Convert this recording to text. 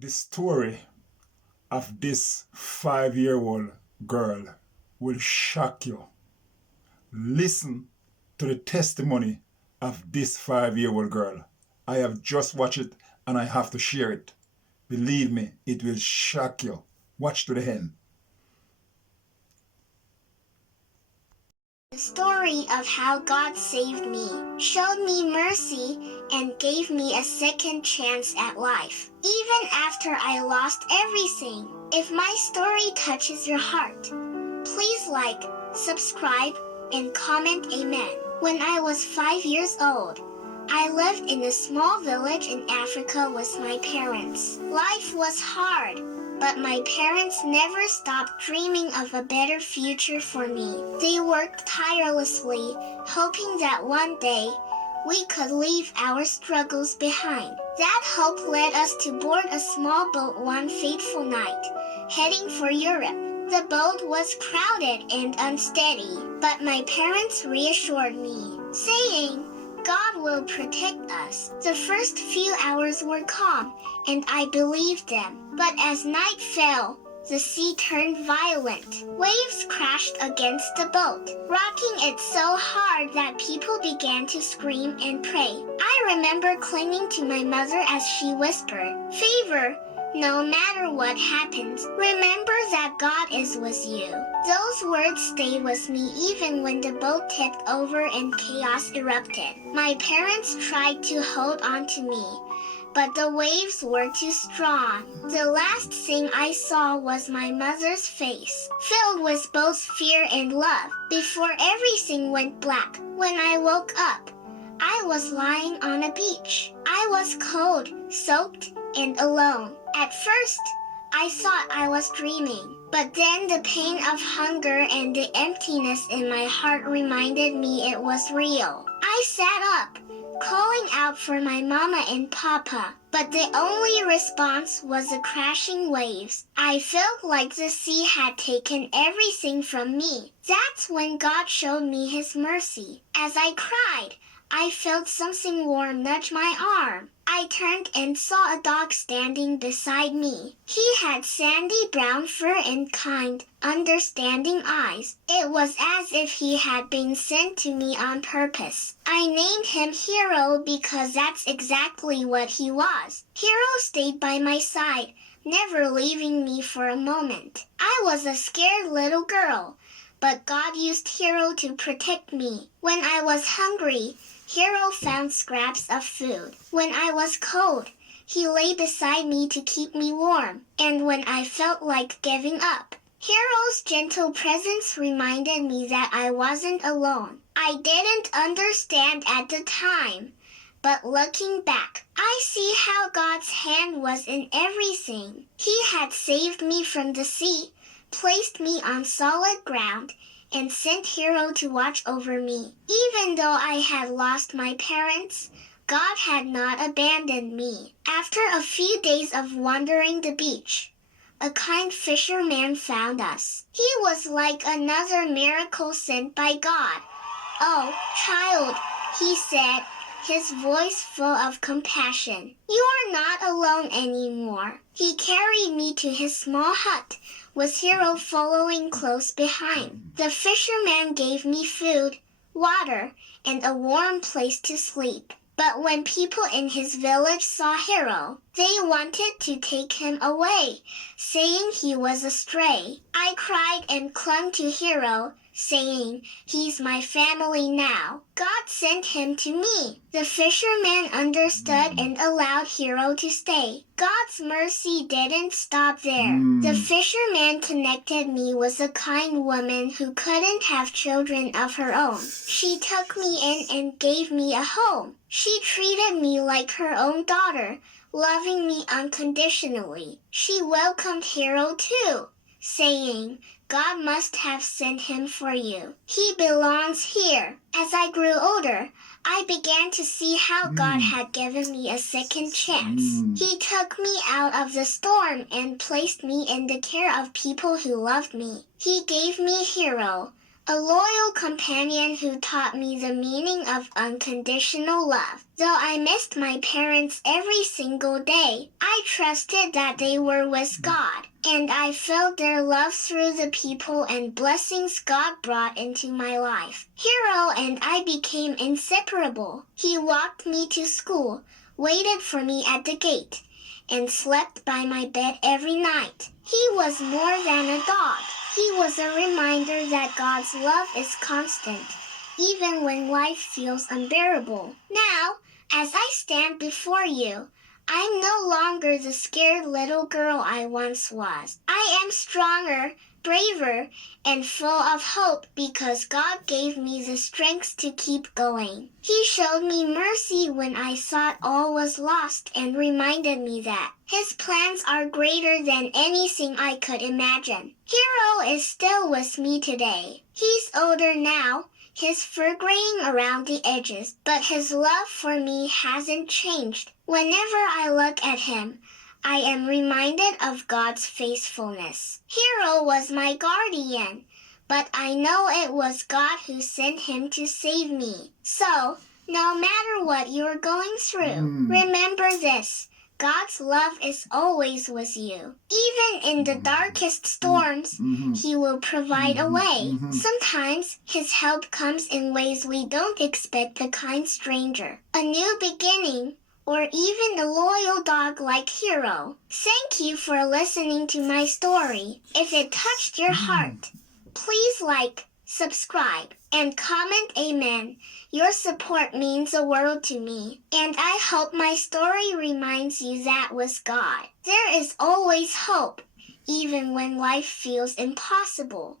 The story of this 5-year-old girl will shock you. Listen to the testimony of this 5-year-old girl. I have just watched it and I have to share it. Believe me, it will shock you. Watch to the end. The story of how God saved me, showed me mercy, and gave me a second chance at life, even after I lost everything. If my story touches your heart, please like, subscribe, and comment amen. When I was 5 years old, I lived in a small village in Africa with my parents. Life was hard, but my parents never stopped dreaming of a better future for me. They worked tirelessly, hoping that one day, we could leave our struggles behind. That hope led us to board a small boat one fateful night, heading for Europe. The boat was crowded and unsteady, but my parents reassured me, saying, "God will protect us." The first few hours were calm, and I believed them. But as night fell, the sea turned violent. Waves crashed against the boat, rocking it so hard that people began to scream and pray. I remember clinging to my mother as she whispered, "Favor, no matter what happens, remember that God is with you." Those words stayed with me even when the boat tipped over and chaos erupted. My parents tried to hold on to me, but the waves were too strong. The last thing I saw was my mother's face, filled with both fear and love, before everything went black. When I woke up, I was lying on a beach. I was cold, soaked, and alone. At first, I thought I was dreaming, but then the pain of hunger and the emptiness in my heart reminded me it was real. I sat up, calling out for my mama and papa, but the only response was the crashing waves. I felt like the sea had taken everything from me. That's when God showed me His mercy. As I cried, I felt something warm nudge my arm. I turned and saw a dog standing beside me. He had sandy brown fur and kind, understanding eyes. It was as if he had been sent to me on purpose. I named him Hero because that's exactly what he was. Hero stayed by my side, never leaving me for a moment. I was a scared little girl, but God used Hero to protect me. When I was hungry, Hero found scraps of food. When I was cold, he lay beside me to keep me warm. And when I felt like giving up, Hero's gentle presence reminded me that I wasn't alone. I didn't understand at the time, but looking back, I see how God's hand was in everything. He had saved me from the sea, placed me on solid ground, and sent Hero to watch over me. Even though I had lost my parents, God had not abandoned me. After a few days of wandering the beach, a kind fisherman found us. He was like another miracle sent by God. "Oh, child," he said, his voice full of compassion, "you are not alone anymore." He carried me to his small hut, with Hero following close behind. The fisherman gave me food, water, and a warm place to sleep. But when people in his village saw Hero, they wanted to take him away, saying he was a stray. I cried and clung to Hero, saying, "He's my family now." God sent him to me. The fisherman understood and allowed Hero to stay. God's mercy didn't stop there. The fisherman connected me with a kind woman who couldn't have children of her own. She took me in and gave me a home. She treated me like her own daughter, loving me unconditionally. She welcomed Hero too, saying, "God must have sent him for you. He belongs here." As I grew older, I began to see how God had given me a second chance. He took me out of the storm and placed me in the care of people who loved me. He gave me Hero, a loyal companion who taught me the meaning of unconditional love. Though I missed my parents every single day, I trusted that they were with God, and I felt their love through the people and blessings God brought into my life. Hero and I became inseparable. He walked me to school, waited for me at the gate, and slept by my bed every night. He was more than a dog. He was a reminder that God's love is constant, even when life feels unbearable. Now, as I stand before you, I'm no longer the scared little girl I once was. I am stronger, braver, and full of hope because God gave me the strength to keep going. He showed me mercy when I thought all was lost and reminded me that His plans are greater than anything I could imagine. Hero is still with me today. He's older now, his fur graying around the edges, but his love for me hasn't changed. Whenever I look at him, I am reminded of God's faithfulness. Hero was my guardian, but I know it was God who sent him to save me. So, no matter what you're going through, remember this. God's love is always with you. Even in the darkest storms, He will provide a way. Sometimes His help comes in ways we don't expect, a kind stranger, a new beginning, or even a loyal dog like Hero. Thank you for listening to my story. If it touched your heart, please like, subscribe, and comment amen. Your support means the world to me, and I hope my story reminds you that with God, there is always hope, even when life feels impossible.